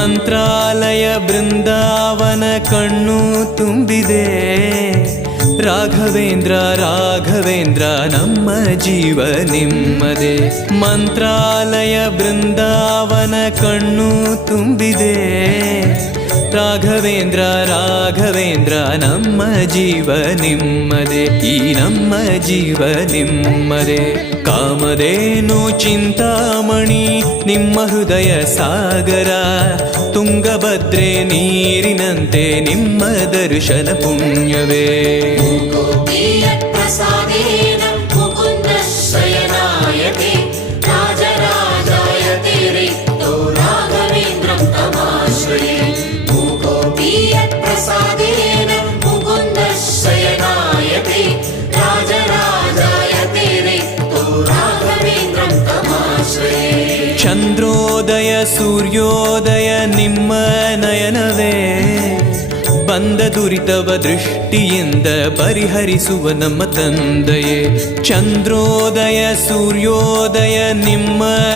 ಮಂತ್ರಾಲಯ ಬೃಂದಾವನ ಕಣ್ಣು ತುಂಬಿದೆ. ರಾಘವೇಂದ್ರ ರಾಘವೇಂದ್ರ ನಮ್ಮ ಜೀವ ನಿಮ್ಮದೇ. ಮಂತ್ರಾಲಯ ಬೃಂದಾವನ ಕಣ್ಣು ತುಂಬಿದೆ. ರಾಘವೇಂದ್ರ ರಾಘವೇಂದ್ರ ನಮ್ಮ ಜೀವ ನಿಮ್ಮದೇ. ಈ ನಮ್ಮ ಜೀವ ನಿಮ್ಮದೇ. ಕಾಮಧೇನು ಚಿಂತಾಮಣಿ ನಿಮ್ಮ ಹೃದಯ ಸಾಗರ. ತುಂಗಭದ್ರೆ ನೀರಿನಂತೆ ನಿಮ್ಮ ದರ್ಶನ ಪುಣ್ಯವೇ. ಚಂದ್ರೋದಯ ಸೂರ್ಯೋದಯ ನಿಮ್ಮ ನಯನವೇ. ಬಂದ ದುರಿತವ ದೃಷ್ಟಿಯಿಂದ ಪರಿಹರಿಸುವ ನಮ್ಮ ತಂದೆಯೇ. ಚಂದ್ರೋದಯ ಸೂರ್ಯೋದಯ ನಿಮ್ಮ